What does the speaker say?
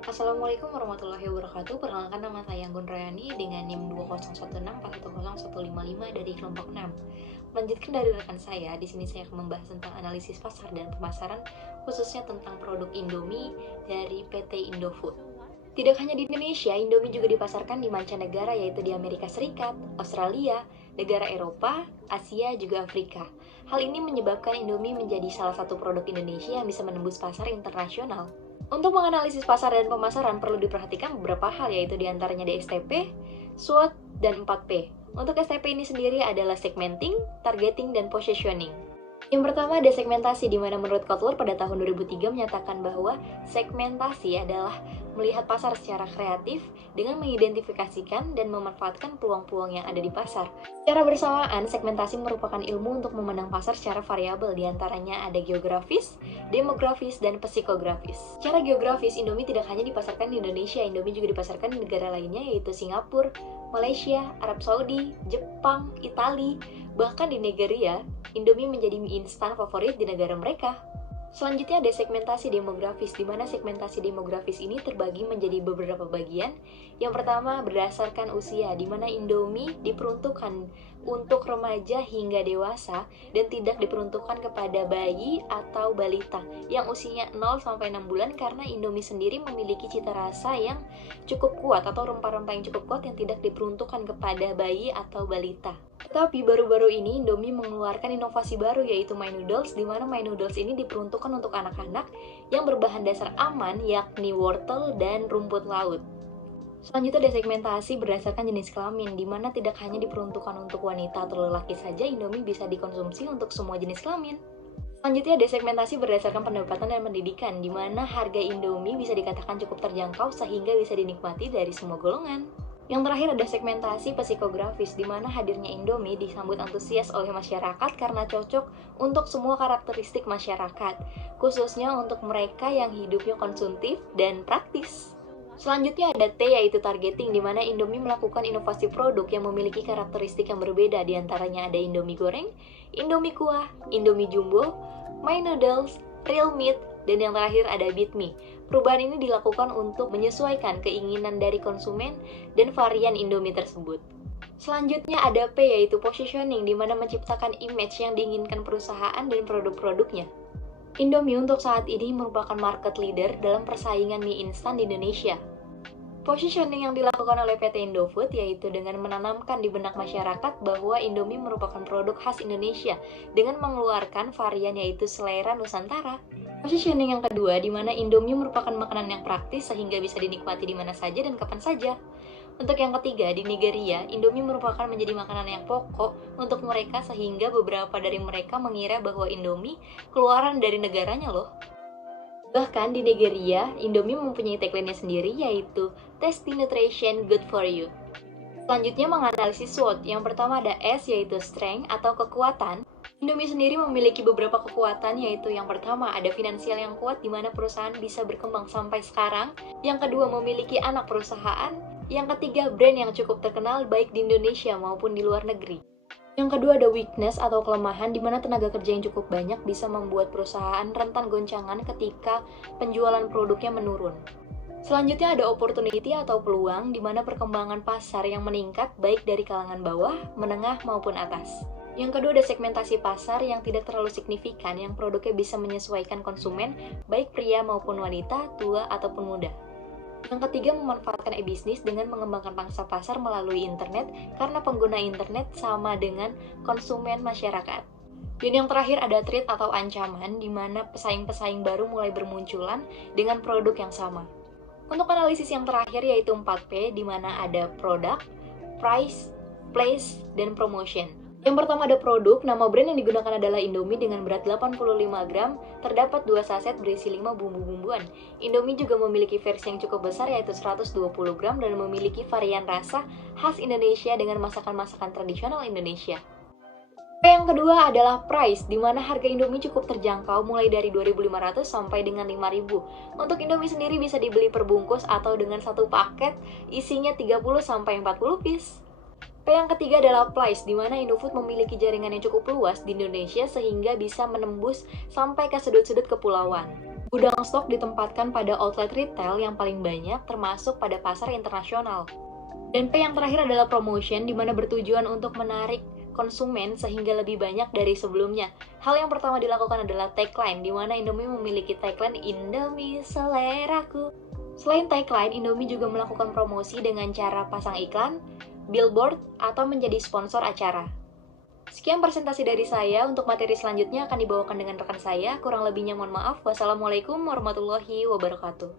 Assalamualaikum warahmatullahi wabarakatuh. Perkenalkan, nama saya Anggun Rayani dengan NIM 20164104155 dari kelompok 6. Melanjutkan dari rekan saya, di sini saya akan membahas tentang analisis pasar dan pemasaran, khususnya tentang produk Indomie dari PT Indofood. Tidak hanya di Indonesia, Indomie juga dipasarkan di mancanegara, yaitu di Amerika Serikat, Australia, negara Eropa, Asia, juga Afrika. Hal ini menyebabkan Indomie menjadi salah satu produk Indonesia yang bisa menembus pasar internasional. Untuk menganalisis pasar dan pemasaran perlu diperhatikan beberapa hal, yaitu diantaranya DSTP, SWOT, dan 4P. Untuk STP ini sendiri adalah segmenting, targeting, dan positioning. Yang pertama ada segmentasi, di mana menurut Kotler pada tahun 2003 menyatakan bahwa segmentasi adalah melihat pasar secara kreatif dengan mengidentifikasikan dan memanfaatkan peluang-peluang yang ada di pasar. Secara bersamaan, segmentasi merupakan ilmu untuk memandang pasar secara variabel, diantaranya ada geografis, demografis, dan psikografis. Secara geografis, Indomie tidak hanya dipasarkan di Indonesia, Indomie juga dipasarkan di negara lainnya, yaitu Singapura, Malaysia, Arab Saudi, Jepang, Italia, bahkan di Nigeria. Indomie menjadi mie instan favorit di negara mereka. Selanjutnya ada segmentasi demografis, di mana segmentasi demografis ini terbagi menjadi beberapa bagian. Yang pertama berdasarkan usia, di mana Indomie diperuntukkan untuk remaja hingga dewasa dan tidak diperuntukkan kepada bayi atau balita yang usianya 0-6 bulan, karena Indomie sendiri memiliki cita rasa yang cukup kuat atau rempah-rempah yang cukup kuat yang tidak diperuntukkan kepada bayi atau balita. Tetapi baru-baru ini Indomie mengeluarkan inovasi baru, yaitu My Noodles, di mana My Noodles ini diperuntukkan untuk anak-anak yang berbahan dasar aman, yakni wortel dan rumput laut. Selanjutnya ada segmentasi berdasarkan jenis kelamin, di mana tidak hanya diperuntukkan untuk wanita atau lelaki saja, Indomie bisa dikonsumsi untuk semua jenis kelamin. Selanjutnya ada segmentasi berdasarkan pendapatan dan pendidikan, di mana harga Indomie bisa dikatakan cukup terjangkau sehingga bisa dinikmati dari semua golongan. Yang terakhir ada segmentasi psikografis, di mana hadirnya Indomie disambut antusias oleh masyarakat karena cocok untuk semua karakteristik masyarakat, khususnya untuk mereka yang hidupnya konsumtif dan praktis. Selanjutnya ada T, yaitu targeting, di mana Indomie melakukan inovasi produk yang memiliki karakteristik yang berbeda, diantaranya ada Indomie goreng, Indomie kuah, Indomie jumbo, My Noodles, Real Meat, dan yang terakhir ada Beat Me. Perubahan ini dilakukan untuk menyesuaikan keinginan dari konsumen dan varian Indomie tersebut. Selanjutnya ada P, yaitu positioning, di mana menciptakan image yang diinginkan perusahaan dan produk-produknya. Indomie untuk saat ini merupakan market leader dalam persaingan mie instan di Indonesia. Positioning yang dilakukan oleh PT Indofood yaitu dengan menanamkan di benak masyarakat bahwa Indomie merupakan produk khas Indonesia dengan mengeluarkan varian yaitu selera Nusantara. Positioning yang kedua, di mana Indomie merupakan makanan yang praktis sehingga bisa dinikmati di mana saja dan kapan saja. Untuk yang ketiga, di Nigeria, Indomie merupakan menjadi makanan yang pokok untuk mereka sehingga beberapa dari mereka mengira bahwa Indomie keluaran dari negaranya loh. Bahkan di Nigeria, Indomie mempunyai tagline-nya sendiri, yaitu Tasty Nutrition Good For You. Selanjutnya menganalisis SWOT. Yang pertama ada S, yaitu strength atau kekuatan. Indomie sendiri memiliki beberapa kekuatan, yaitu yang pertama ada finansial yang kuat, di mana perusahaan bisa berkembang sampai sekarang. Yang kedua memiliki anak perusahaan. Yang ketiga brand yang cukup terkenal baik di Indonesia maupun di luar negeri. Yang kedua ada weakness atau kelemahan, di mana tenaga kerja yang cukup banyak bisa membuat perusahaan rentan goncangan ketika penjualan produknya menurun. Selanjutnya ada opportunity atau peluang, di mana perkembangan pasar yang meningkat baik dari kalangan bawah, menengah, maupun atas. Yang kedua ada segmentasi pasar yang tidak terlalu signifikan, yang produknya bisa menyesuaikan konsumen, baik pria maupun wanita, tua ataupun muda. Yang ketiga, memanfaatkan e-bisnis dengan mengembangkan pangsa pasar melalui internet, karena pengguna internet sama dengan konsumen masyarakat. Dan yang terakhir ada threat atau ancaman, di mana pesaing-pesaing baru mulai bermunculan dengan produk yang sama. Untuk analisis yang terakhir yaitu 4P, di mana ada product, price, place, dan promotion. Yang pertama ada produk, nama brand yang digunakan adalah Indomie dengan berat 85 gram, terdapat 2 saset berisi 5 bumbu-bumbuan. Indomie juga memiliki versi yang cukup besar yaitu 120 gram dan memiliki varian rasa khas Indonesia dengan masakan-masakan tradisional Indonesia. Yang kedua adalah price, di mana harga Indomie cukup terjangkau mulai dari 2.500 sampai dengan 5.000. Untuk Indomie sendiri bisa dibeli per bungkus atau dengan satu paket isinya 30 sampai 40 piece. Yang ketiga adalah place, di mana Indofood memiliki jaringan yang cukup luas di Indonesia sehingga bisa menembus sampai ke sudut-sudut kepulauan. Gudang stok ditempatkan pada outlet retail yang paling banyak, termasuk pada pasar internasional. Dan P yang terakhir adalah promotion, di mana bertujuan untuk menarik konsumen sehingga lebih banyak dari sebelumnya. Hal yang pertama dilakukan adalah tagline, di mana Indomie memiliki tagline Indomie Seleraku. Selain tagline, Indomie juga melakukan promosi dengan cara pasang iklan, billboard, atau menjadi sponsor acara. Sekian presentasi dari saya. Untuk materi selanjutnya akan dibawakan dengan rekan saya. Kurang lebihnya mohon maaf. Wassalamualaikum warahmatullahi wabarakatuh.